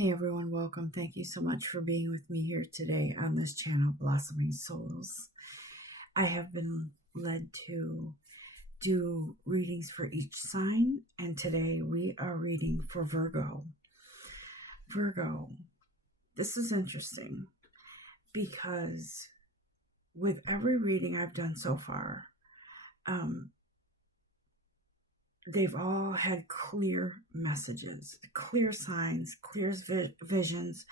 Hey everyone, welcome. Thank you so much for being with me here today on this channel, Blossoming Souls. I have been led to do readings for each sign, and today we are reading for Virgo. Virgo, this is interesting because with every reading I've done so far, they've all had clear messages, clear signs, clear visions,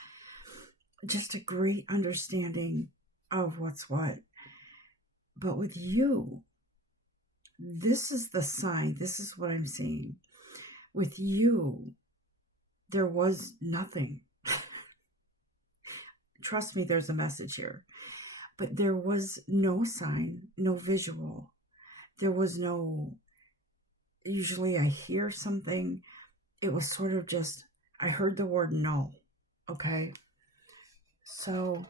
just a great understanding of what's what. But with you, this is the sign. This is what I'm seeing. With you, there was nothing. Trust me, there's a message here. But there was no sign, no visual. There was no... Usually I hear something. It was sort of just, I heard the word no. Okay? So,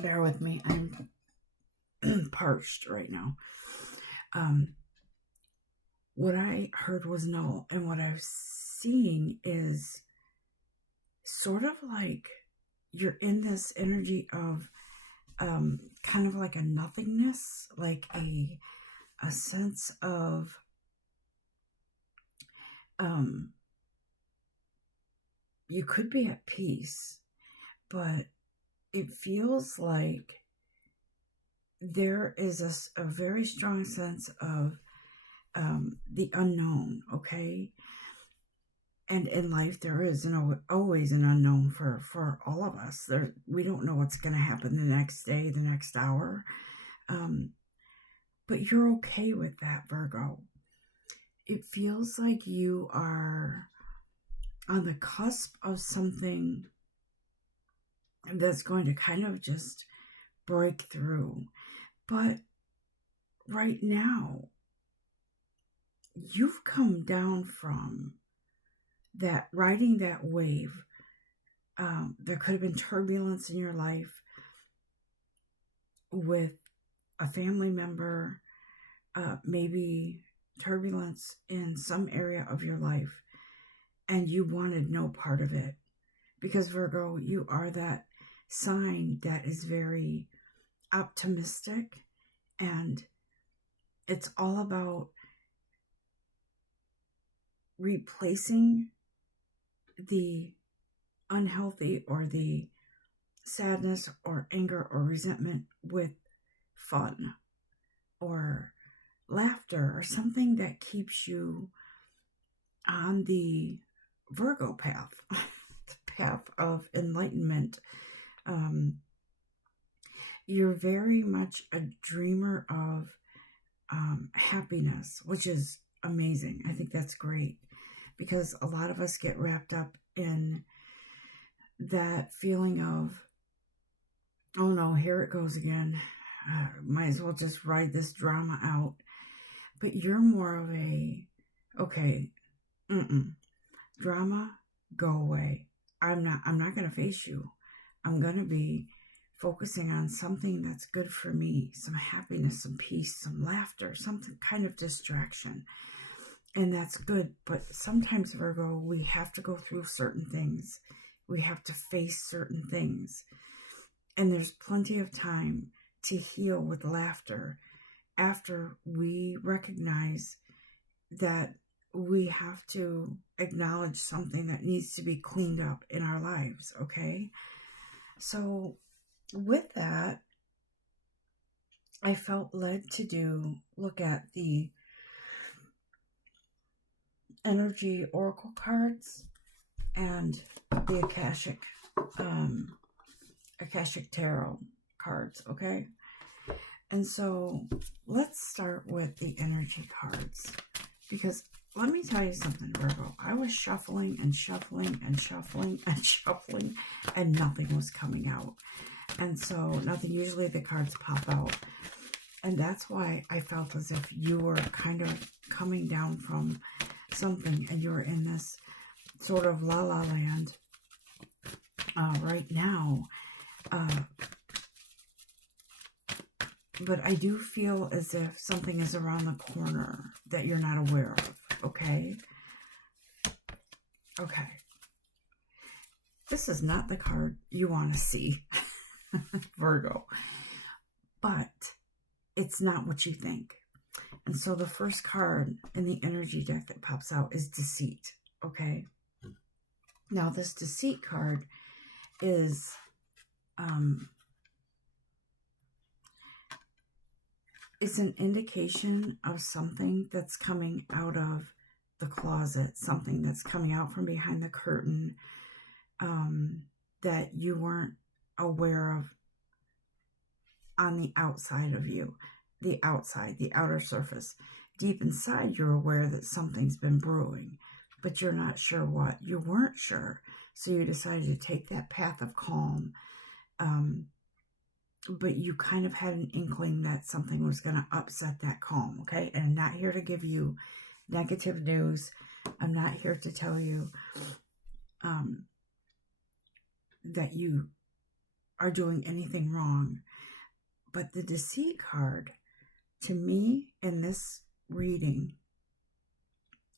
bear with me. I'm parched right now. What I heard was no. And what I'm seeing is sort of like you're in this energy of kind of like a nothingness, like a sense of you could be at peace, but it feels like there is a very strong sense of the unknown, okay? And in life, there is always an unknown for all of us. We don't know what's going to happen the next day, the next hour. But you're okay with that, Virgo. It feels like you are on the cusp of something that's going to kind of just break through. But right now, you've come down from that, riding that wave. There could have been turbulence in your life with a family member, maybe turbulence in some area of your life, and you wanted no part of it. Because Virgo, you are that sign that is very optimistic, and it's all about replacing the unhealthy or the sadness or anger or resentment with fun or laughter or something that keeps you on the Virgo path, the path of enlightenment. You're very much a dreamer of happiness, which is amazing. I think that's great because a lot of us get wrapped up in that feeling of, oh no, here it goes again. Might as well just ride this drama out. But you're more of a, okay, drama, go away. I'm not going to face you. I'm going to be focusing on something that's good for me, some happiness, some peace, some laughter, something kind of distraction. And that's good. But sometimes, Virgo, we have to go through certain things. We have to face certain things. And there's plenty of time to heal with laughter after we recognize that we have to acknowledge something that needs to be cleaned up in our lives, okay? So with that, I felt led to look at the energy oracle cards and the Akashic Tarot cards, okay? And so let's start with the energy cards, because let me tell you something, Virgo. I was shuffling and shuffling and shuffling and shuffling, and nothing was coming out. And so nothing, usually the cards pop out. And that's why I felt as if you were kind of coming down from something and you were in this sort of la-la land right now. But I do feel as if something is around the corner that you're not aware of, okay? Okay, This is not the card you want to see, Virgo. But it's not what you think. And so the first card in the energy deck that pops out is deceit, okay? Now this deceit card is it's an indication of something that's coming out of the closet, something that's coming out from behind the curtain that you weren't aware of on the outside of you, the outside, the outer surface. Deep inside, you're aware that something's been brewing, but you're not sure what. You weren't sure, so you decided to take that path of calm. But you kind of had an inkling that something was going to upset that calm, okay? And I'm not here to give you negative news. I'm not here to tell you that you are doing anything wrong. But the deceit card, to me, in this reading,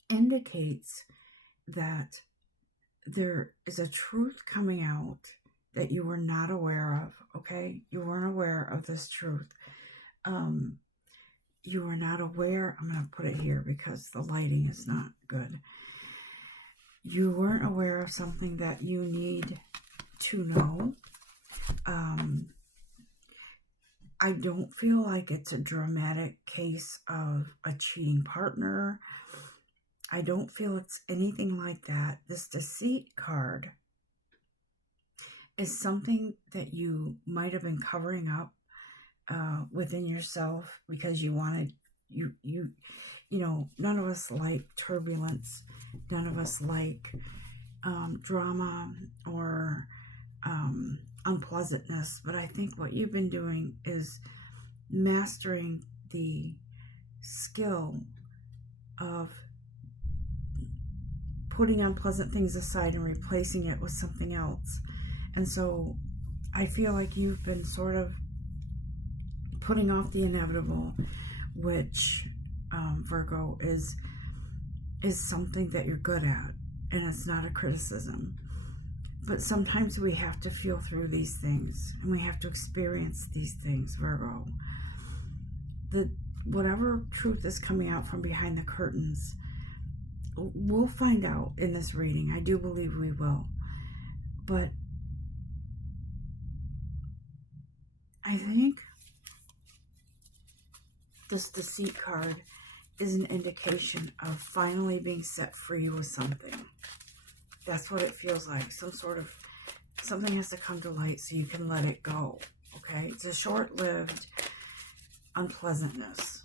indicates that there is a truth coming out that you were not aware of, okay? You weren't aware of this truth. You were not aware, I'm going to put it here because the lighting is not good. You weren't aware of something that you need to know. I don't feel like it's a dramatic case of a cheating partner. I don't feel it's anything like that. This deceit card is something that you might have been covering up within yourself because you wanted, you know, none of us like turbulence. None of us like drama or unpleasantness. But I think what you've been doing is mastering the skill of putting unpleasant things aside and replacing it with something else. And so I feel like you've been sort of putting off the inevitable, which Virgo is something that you're good at, and it's not a criticism. But sometimes we have to feel through these things, and we have to experience these things, Virgo. Whatever truth is coming out from behind the curtains, we'll find out in this reading. I do believe we will. But I think this deceit card is an indication of finally being set free with something. That's what it feels like. Something has to come to light so you can let it go. Okay? It's a short-lived unpleasantness.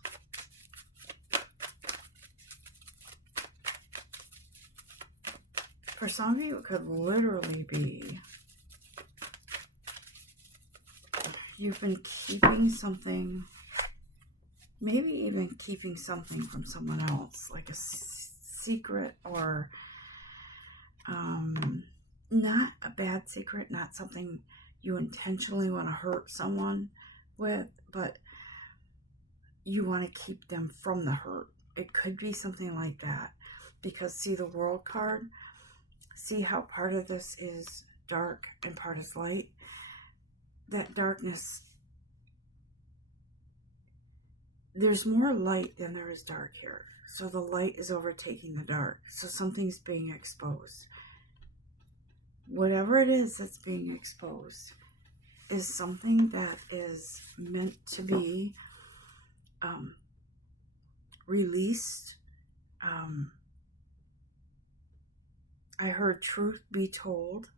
For some of you, it could literally be you've been keeping something, maybe even keeping something from someone else, like a secret, or not a bad secret, not something you intentionally want to hurt someone with, but you want to keep them from the hurt. It could be something like that. Because see the World card, see how part of this is dark and part is light? That darkness, there's more light than there is dark here. So the light is overtaking the dark. So something's being exposed. Whatever it is that's being exposed is something that is meant to be released. I heard truth be told.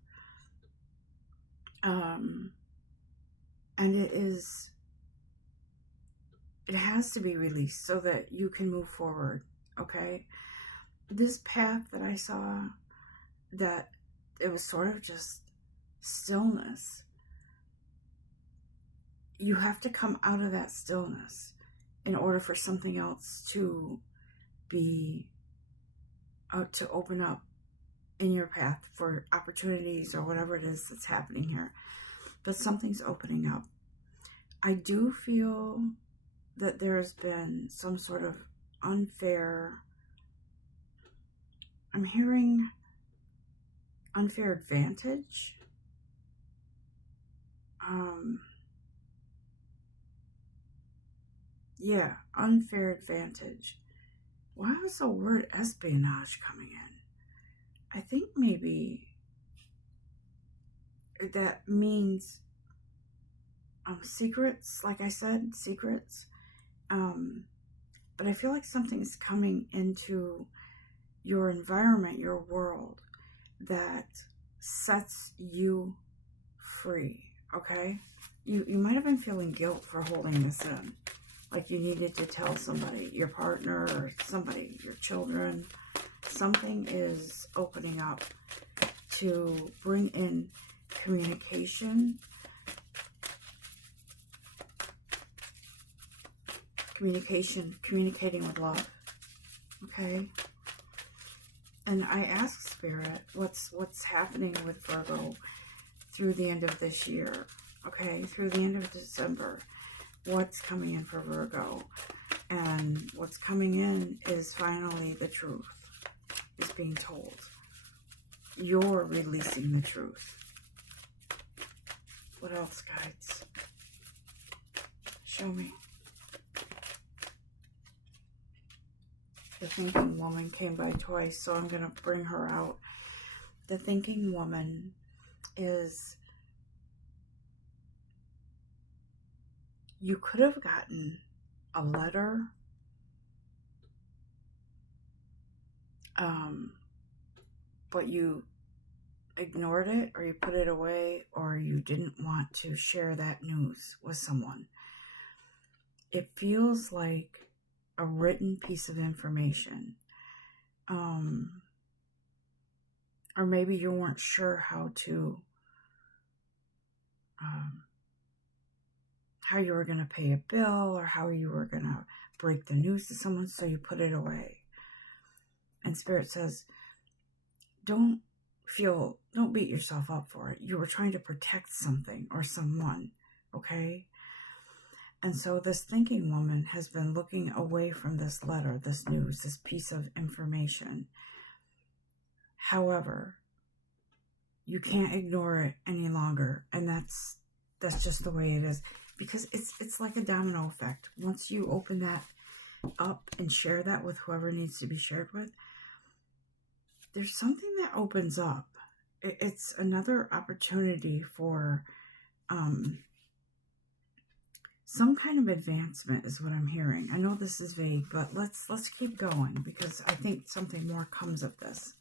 And it has to be released so that you can move forward, okay? This path that I saw, that it was sort of just stillness. You have to come out of that stillness in order for something else to be, to open up in your path for opportunities or whatever it is that's happening here. But something's opening up. I do feel that there's been some sort of unfair, I'm hearing unfair advantage. Yeah, unfair advantage. Why was the word espionage coming in? I think maybe that means secrets, like I said, secrets. But I feel like something is coming into your environment, your world, that sets you free, okay? You might have been feeling guilt for holding this in. Like you needed to tell somebody, your partner or somebody, your children. Something is opening up to bring in communication. Communicating with love. Okay? And I ask Spirit, what's happening with Virgo through the end of this year? Okay? Through the end of December. What's coming in for Virgo? And what's coming in is finally the truth is being told. You're releasing the truth. What else, guides? Show me. The thinking woman came by twice, so I'm going to bring her out. The thinking woman is, you could have gotten a letter, but you ignored it, or you put it away, or you didn't want to share that news with someone. It feels like a written piece of information. Or maybe you weren't sure how you were going to pay a bill, or how you were going to break the news to someone, so you put it away. And Spirit says, don't beat yourself up for it. You were trying to protect something or someone, okay? And so this thinking woman has been looking away from this letter, this news, this piece of information. However, you can't ignore it any longer, and that's just the way it is, because it's like a domino effect. Once you open that up and share that with whoever needs to be shared with, there's something that opens up. It's another opportunity for some kind of advancement is what I'm hearing. I know this is vague, but let's keep going, because I think something more comes of this.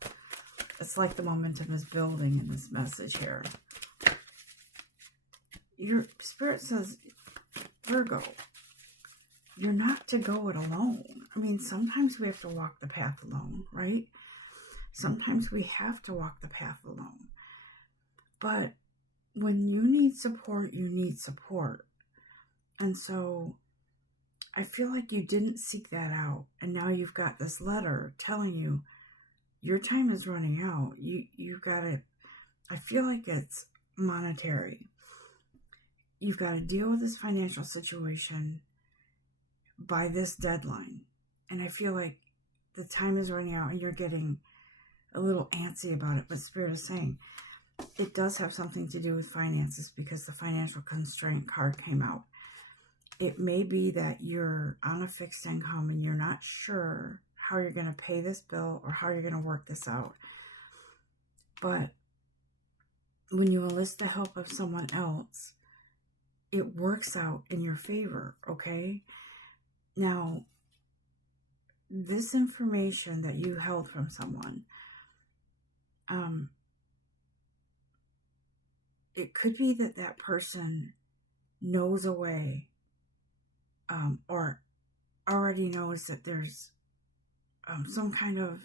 It's like the momentum is building in this message here. Your Spirit says, Virgo, you're not to go it alone. I mean, sometimes we have to walk the path alone, right? Sometimes we have to walk the path alone. But when you need support, you need support. And so I feel like you didn't seek that out. And now you've got this letter telling you your time is running out. You've got to, I feel like it's monetary. You've got to deal with this financial situation by this deadline. And I feel like the time is running out and you're getting a little antsy about it. But Spirit is saying it does have something to do with finances, because the financial constraint card came out. It may be that you're on a fixed income and you're not sure how you're going to pay this bill or how you're going to work this out. But when you enlist the help of someone else, it works out in your favor, okay? Now, this information that you held from someone, it could be that that person knows a way, or already knows that there's some kind of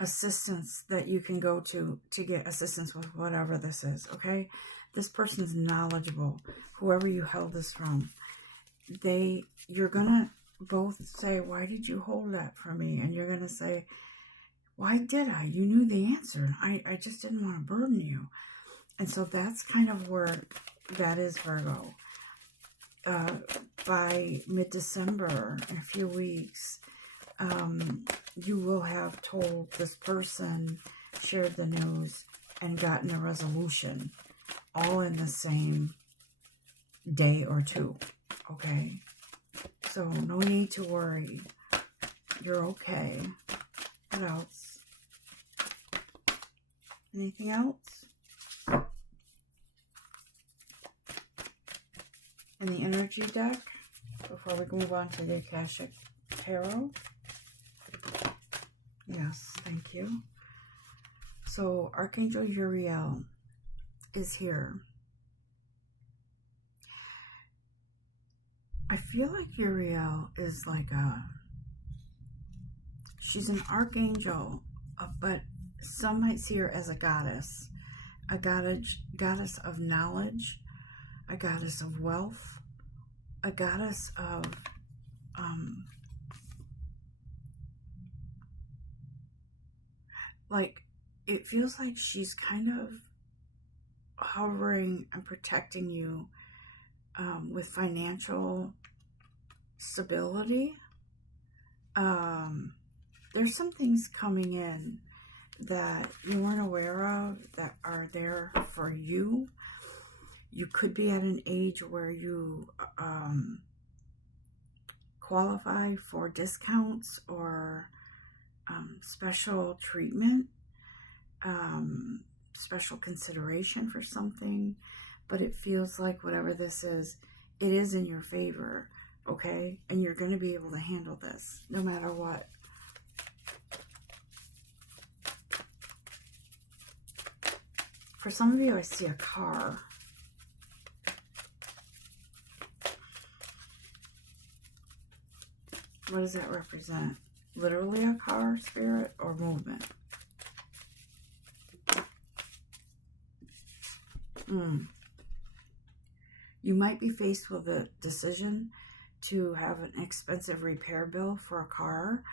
assistance that you can go to get assistance with whatever this is, okay? This person's knowledgeable. Whoever you held this from, you're gonna both say, why did you hold that from me? And you're gonna say, why did I? You knew the answer. I just didn't want to burden you. And so that's kind of where that is, Virgo. By mid-December, in a few weeks, you will have told this person shared the news, and gotten a resolution all in the same day or two, okay? So no need to worry. You're okay. What else? Anything else? In the energy deck, before we move on to the Akashic Tarot. Yes, thank you. So Archangel Uriel is here. I feel like Uriel is like she's an archangel, but some might see her as a goddess of knowledge, a goddess of wealth, a goddess of like, it feels like she's kind of hovering and protecting you with financial stability. There's some things coming in that you weren't aware of that are there for you. You could be at an age where you qualify for discounts or special treatment, special consideration for something, but it feels like whatever this is, it is in your favor, okay? And you're going to be able to handle this no matter what. For some of you, I see a car. What does that represent? Literally a car, spirit, or movement? You might be faced with a decision to have an expensive repair bill for a car,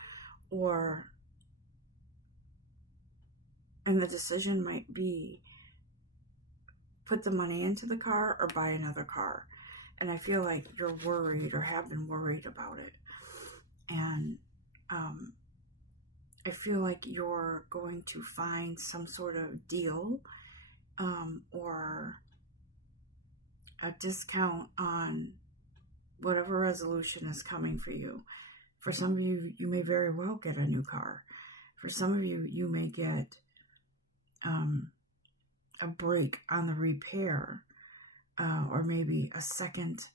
and the decision might be put the money into the car or buy another car. And I feel like you're worried or have been worried about it. And I feel like you're going to find some sort of deal or a discount on whatever resolution is coming for you. For some of you, you may very well get a new car. For some of you, you may get a break on the repair, or maybe a second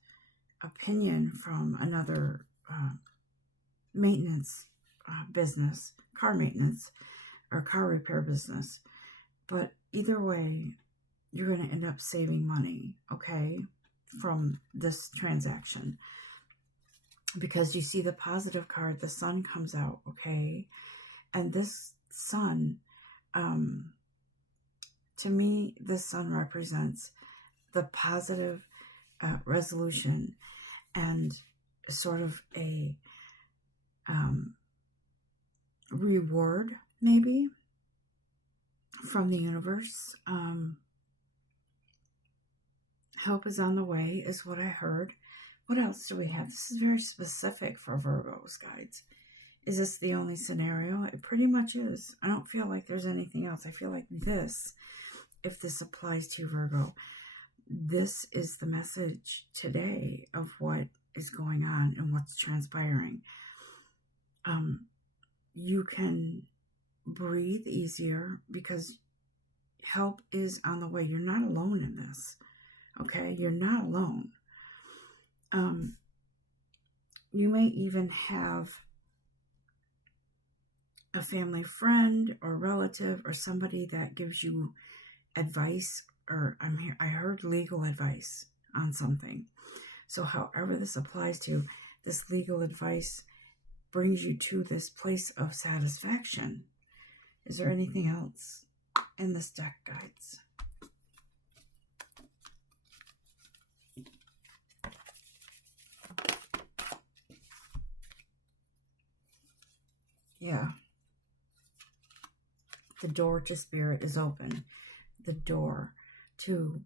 opinion from another maintenance business, car maintenance or car repair business. But either way, you're going to end up saving money, okay, from this transaction. Because you see the positive card, the sun comes out, okay? And this sun, to me, this sun represents the positive resolution and sort of a reward, maybe, from the universe. Help is on the way, is what I heard. What else do we have? This is very specific for Virgos, guys. Is this the only scenario? It pretty much is. I don't feel like there's anything else. I feel like this, if this applies to you, Virgo, this is the message today of what is going on and what's transpiring. You can breathe easier because help is on the way. You're not alone in this, okay? You're not alone. You may even have a family friend or relative or somebody that gives you advice, or I heard legal advice on something. So however this applies to, this legal advice brings you to this place of satisfaction. Is there anything else in this deck, guides? Yeah. The door to spirit is open. The door to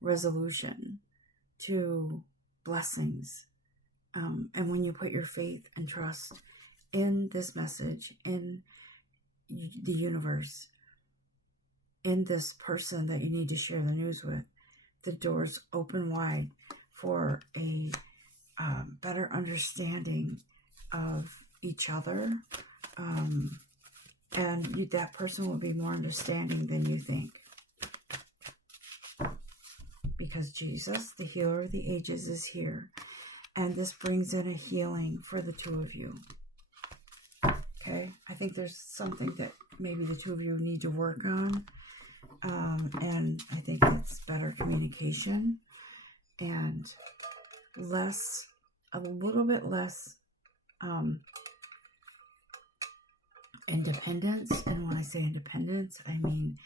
resolution, to blessings. And when you put your faith and trust in this message, in the universe, in this person that you need to share the news with. The doors open wide for a better understanding of each other. And that person will be more understanding than you think. Because Jesus, the healer of the ages, is here. And this brings in a healing for the two of you. Okay? I think there's something that maybe the two of you need to work on. And I think it's better communication and a little bit less independence. And when I say independence, I mean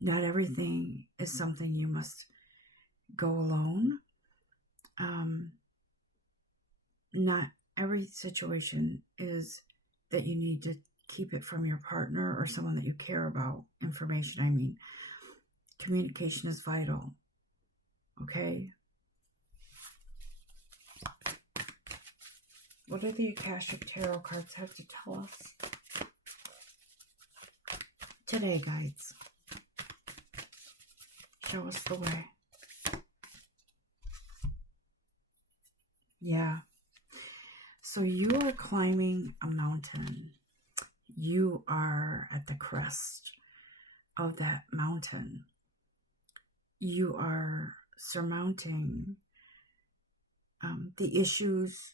not everything is something you must go alone. Not every situation is that you need to keep it from your partner or someone that you care about. Information, I mean. Communication is vital. Okay? What do the Akashic Tarot cards have to tell us today, guides? Show us the way. Yeah. So you are climbing a mountain. You are at the crest of that mountain. You are surmounting the issues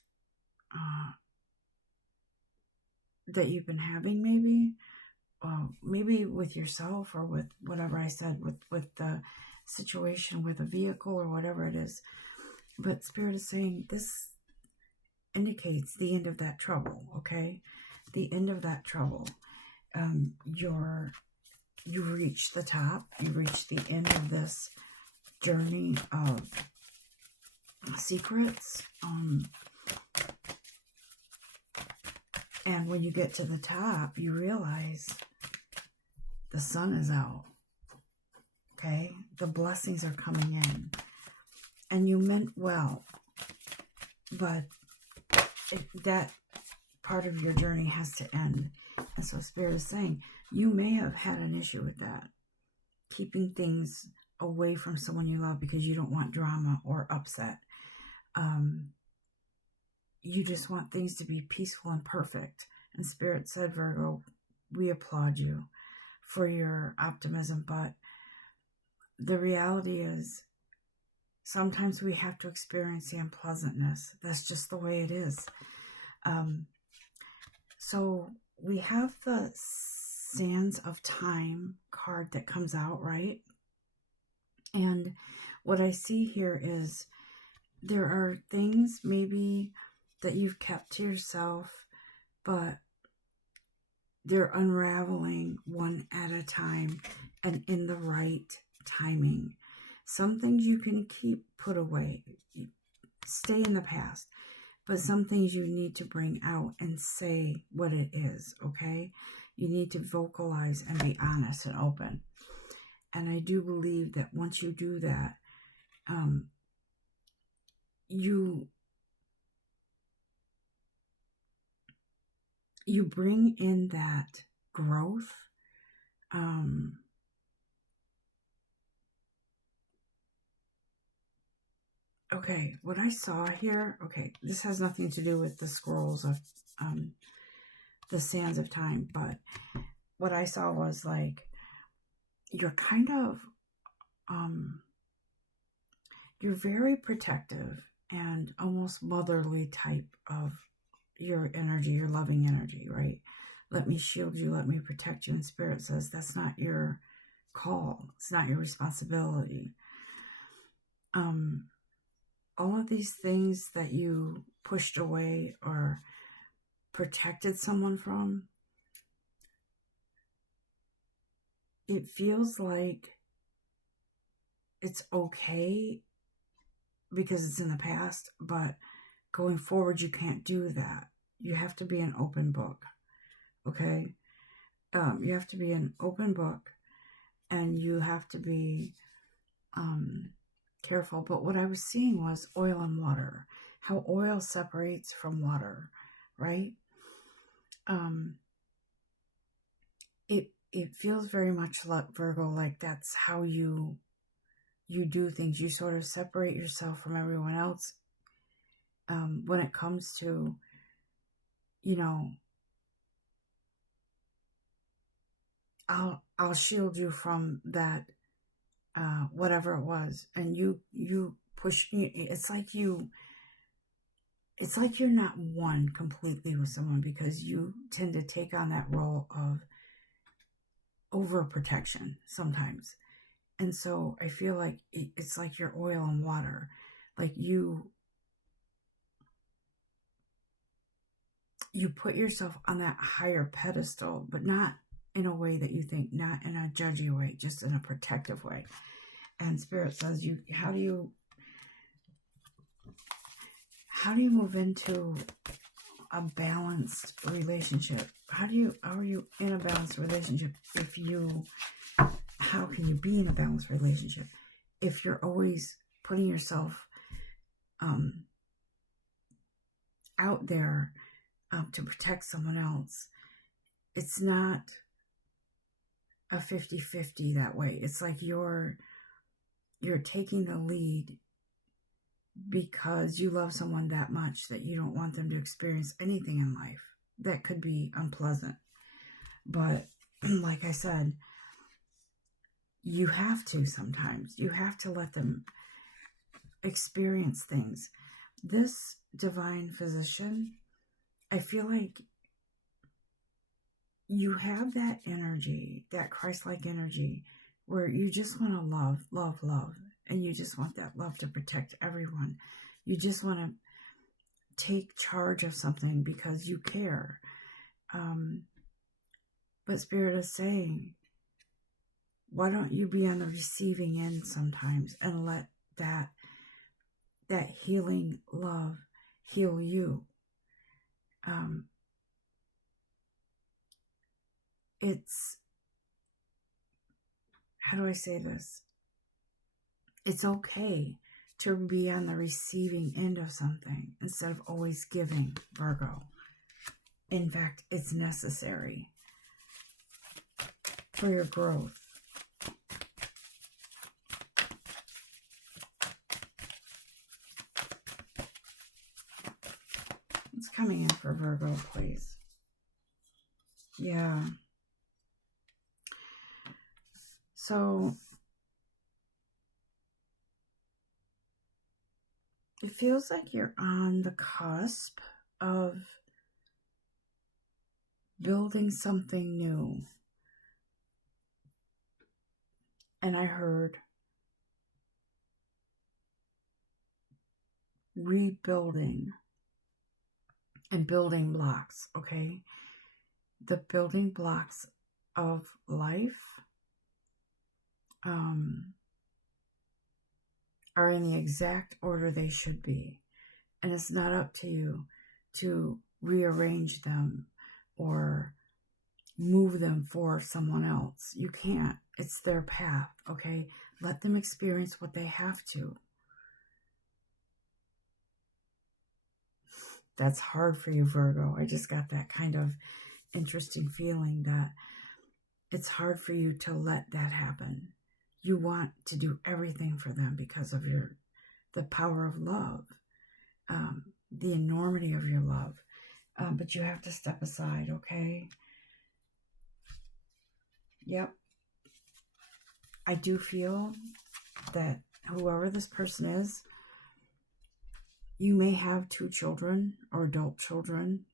that you've been having, maybe with yourself or with whatever I said, with the situation with a vehicle or whatever it is. But Spirit is saying this indicates the end of that trouble, okay? The end of that trouble. You reach the top. You reach the end of this journey of secrets. And when you get to the top, you realize the sun is out. Okay? The blessings are coming in. And you meant well. But that part of your journey has to end. And so Spirit is saying, you may have had an issue with that. Keeping things away from someone you love because you don't want drama or upset. You just want things to be peaceful and perfect. And Spirit said, Virgo, we applaud you for your optimism. But the reality is, sometimes we have to experience the unpleasantness. That's just the way it is. So we have the Sands of Time card that comes out, right? And what I see here is there are things maybe that you've kept to yourself, but they're unraveling one at a time and in the right timing. Some things you can keep put away, stay in the past, but some things you need to bring out and say what it is, okay? You need to vocalize and be honest and open. And I do believe that once you do that, you bring in that growth. Okay, what I saw here, okay, this has nothing to do with the scrolls of the Sands of Time, but what I saw was like, you're kind of, you're very protective and almost motherly type of your energy, your loving energy, right? Let me shield you, let me protect you. And Spirit says that's not your call. It's not your responsibility. All of these things that you pushed away or protected someone from, it feels like it's okay because it's in the past, but going forward, you can't do that. You have to be an open book, okay? You have to be an open book, and you have to be careful. But what I was seeing was oil and water, how oil separates from water, right? it feels very much like Virgo, like that's how you do things. You sort of separate yourself from everyone else when it comes to, you know, I'll shield you from that whatever it was, and you push. It's like you're not one completely with someone, because you tend to take on that role of overprotection sometimes. And so I feel like it's like you're oil and water. Like you put yourself on that higher pedestal, but not in a way that you think, not in a judgy way, just in a protective way. And Spirit says, how do you move into a balanced relationship? How are you in a balanced relationship how can you be in a balanced relationship if you're always putting yourself out there to protect someone else? It's not a 50-50 that way. It's like you're taking the lead because you love someone that much that you don't want them to experience anything in life that could be unpleasant. But like I said, you have to sometimes. You have to let them experience things. This divine physician, I feel like you have that energy, that Christ-like energy, where you just want to love, love, love. And you just want that love to protect everyone. You just want to take charge of something because you care. But Spirit is saying, why don't you be on the receiving end sometimes and let that healing love heal you? It's, how do I say this? It's okay to be on the receiving end of something instead of always giving, Virgo. In fact, it's necessary for your growth. What's coming in for Virgo, please? Yeah. So it feels like you're on the cusp of building something new. And I heard rebuilding and building blocks, okay? The building blocks of life are in the exact order they should be. And it's not up to you to rearrange them or move them for someone else. You can't. It's their path, okay? Let them experience what they have to. That's hard for you, Virgo. I just got that kind of interesting feeling that it's hard for you to let that happen. You want to do everything for them because of the power of love, the enormity of your love. But you have to step aside, okay? Yep. I do feel that whoever this person is, you may have 2 children or adult children.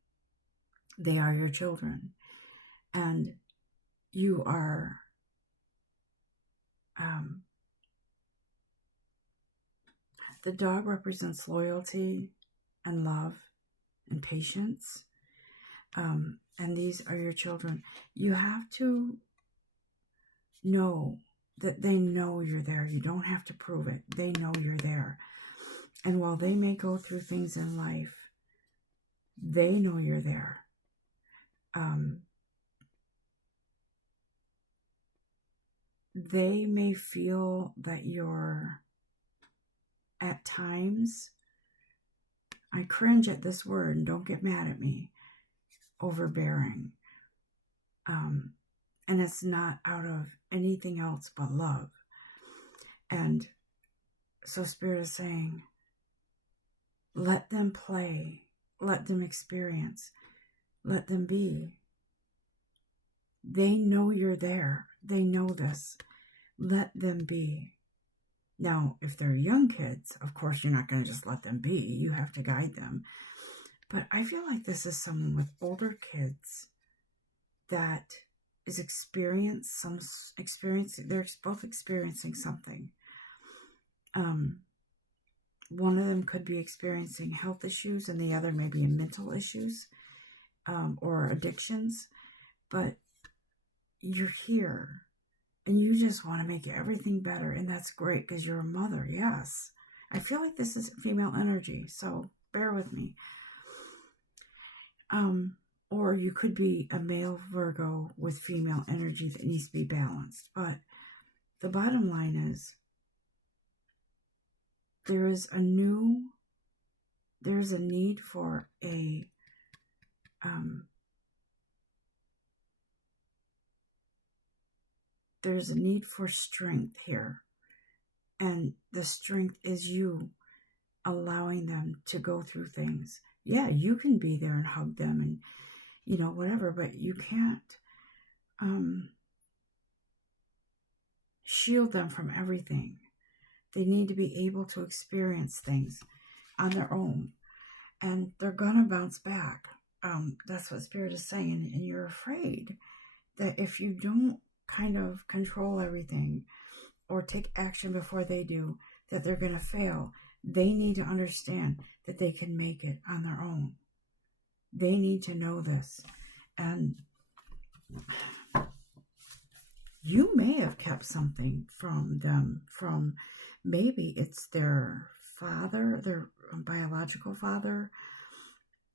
They are your children. And you are the dog represents loyalty and love and patience. And these are your children. You have to know that they know you're there. You don't have to prove it. They know you're there. And while they may go through things in life, they know you're there. They may feel that you're, at times, I cringe at this word, and don't get mad at me, overbearing. And it's not out of anything else but love. And so Spirit is saying, let them play, let them experience, let them be. They know you're there. They know this. Let them be. Now, if they're young kids, of course, you're not going to just let them be. You have to guide them. But I feel like this is someone with older kids that is they're both experiencing something. One of them could be experiencing health issues and the other maybe mental issues or addictions. But you're here and you just want to make everything better. And that's great because you're a mother. Yes. I feel like this is female energy. So bear with me. Or you could be a male Virgo with female energy that needs to be balanced. But the bottom line is there's a need for there's a need for strength here. And the strength is you allowing them to go through things. Yeah, you can be there and hug them and, whatever, but you can't shield them from everything. They need to be able to experience things on their own. And they're going to bounce back. That's what Spirit is saying. And you're afraid that if you don't kind of control everything or take action before they do, that they're going to fail. They need to understand that they can make it on their own. They need to know this. And you may have kept something from them, from maybe it's their father, their biological father,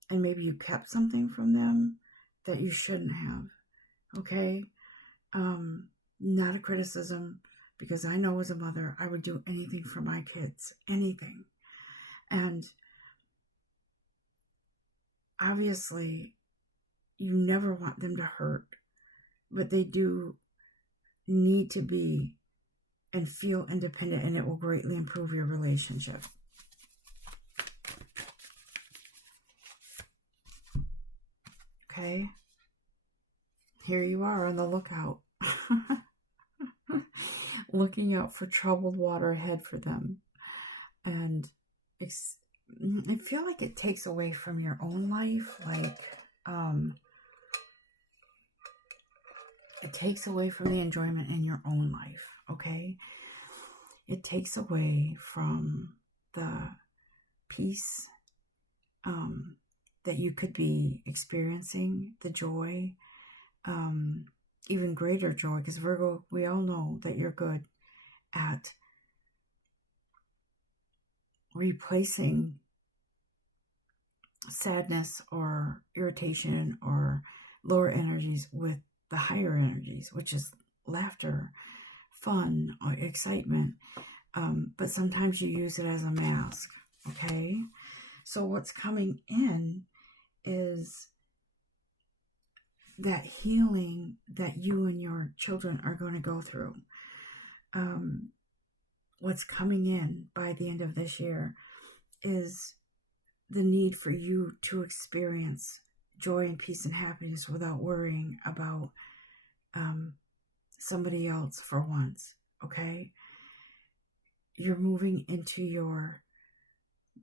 and maybe you kept something from them that you shouldn't have. Okay? Not a criticism, because I know as a mother, I would do anything for my kids, anything. And obviously, you never want them to hurt, but they do need to be and feel independent, and it will greatly improve your relationship. Okay? Here you are on the lookout. Looking out for troubled water ahead for them. And I feel like it takes away from your own life. Like, it takes away from the enjoyment in your own life. Okay? It takes away from the peace that you could be experiencing, the joy, even greater joy, because Virgo, we all know that you're good at replacing sadness or irritation or lower energies with the higher energies, which is laughter, fun, or excitement. But sometimes you use it as a mask. Okay? So what's coming in is that healing that you and your children are going to go through. What's coming in by the end of this year is the need for you to experience joy and peace and happiness without worrying about somebody else for once. Okay? You're moving into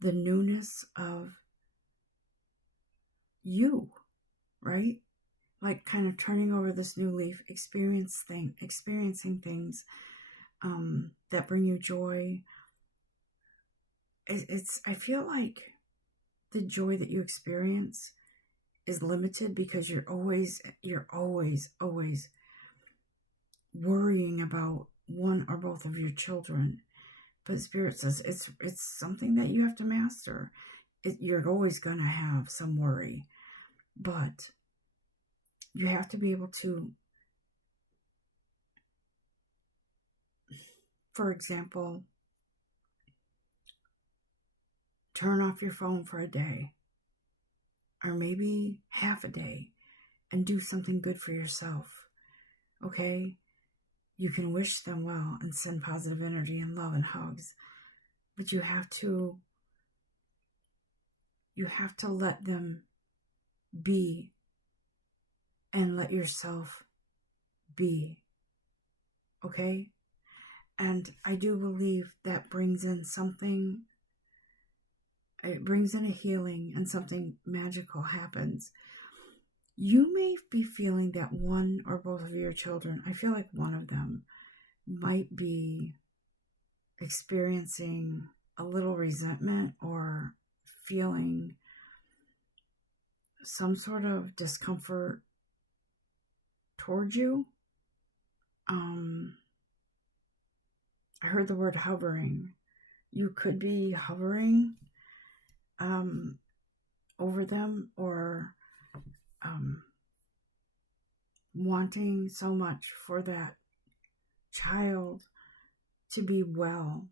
the newness of you, right? Like kind of turning over this new leaf, experiencing things that bring you joy. I feel like the joy that you experience is limited because you're always worrying about one or both of your children. But Spirit says it's something that you have to master. You're always going to have some worry, but you have to be able to, for example, turn off your phone for a day or maybe half a day and do something good for yourself. okay? You can wish them well and send positive energy and love and hugs, but you have to let them be and let yourself be, okay? And I do believe that brings in something, it brings in a healing, and something magical happens. You may be feeling that one or both of your children, I feel like one of them, might be experiencing a little resentment or feeling some sort of discomfort towards you. I heard the word hovering. You could be hovering over them, or wanting so much for that child to be well.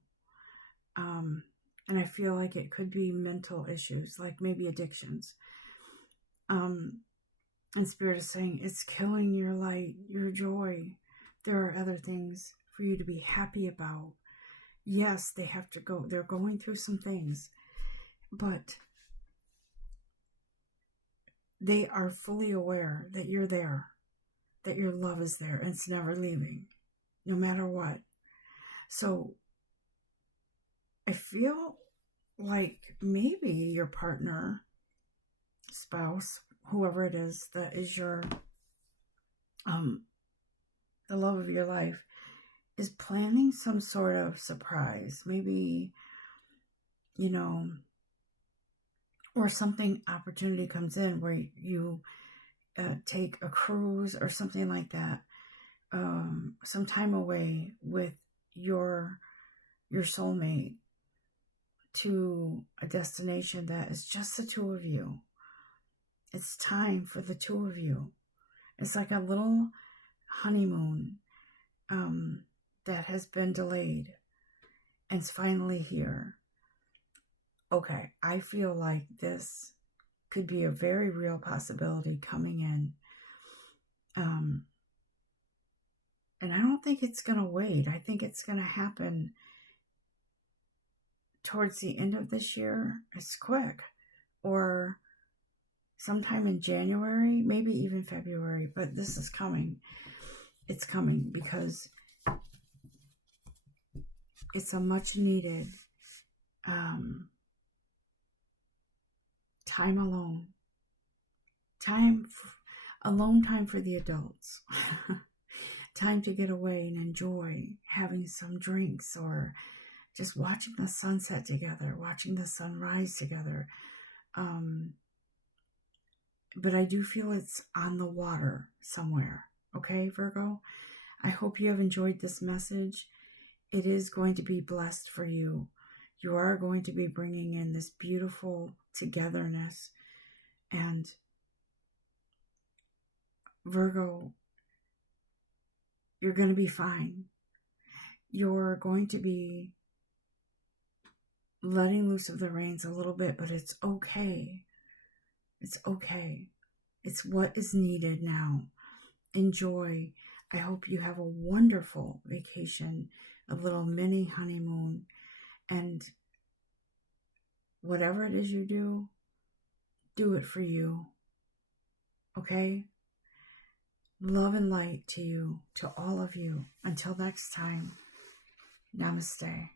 And I feel like it could be mental issues, like maybe addictions. And Spirit is saying, it's killing your light, your joy. There are other things for you to be happy about. Yes, they have to go. They're going through some things, but they are fully aware that you're there, that your love is there, and it's never leaving, no matter what. So I feel like maybe your partner, spouse, whoever it is that is your the love of your life, is planning some sort of surprise. Maybe, or something, opportunity comes in where you take a cruise or something like that, some time away with your soulmate to a destination that is just the two of you. It's time for the two of you. It's like a little honeymoon that has been delayed, and it's finally here. Okay, I feel like this could be a very real possibility coming in. And I don't think it's going to wait. I think it's going to happen towards the end of this year. It's quick. Or sometime in January, maybe even February. But this is coming. It's coming because it's a much needed time alone. Alone time for the adults. Time to get away and enjoy having some drinks, or just watching the sunset together, watching the sunrise together. But I do feel it's on the water somewhere. Okay, Virgo? I hope you have enjoyed this message. It is going to be blessed for you. You are going to be bringing in this beautiful togetherness. And Virgo, you're going to be fine. You're going to be letting loose of the reins a little bit, but it's okay. It's okay. It's what is needed now. Enjoy. I hope you have a wonderful vacation, a little mini honeymoon, and whatever it is you do it for you. Okay? Love and light to you, to all of you. Until next time, namaste.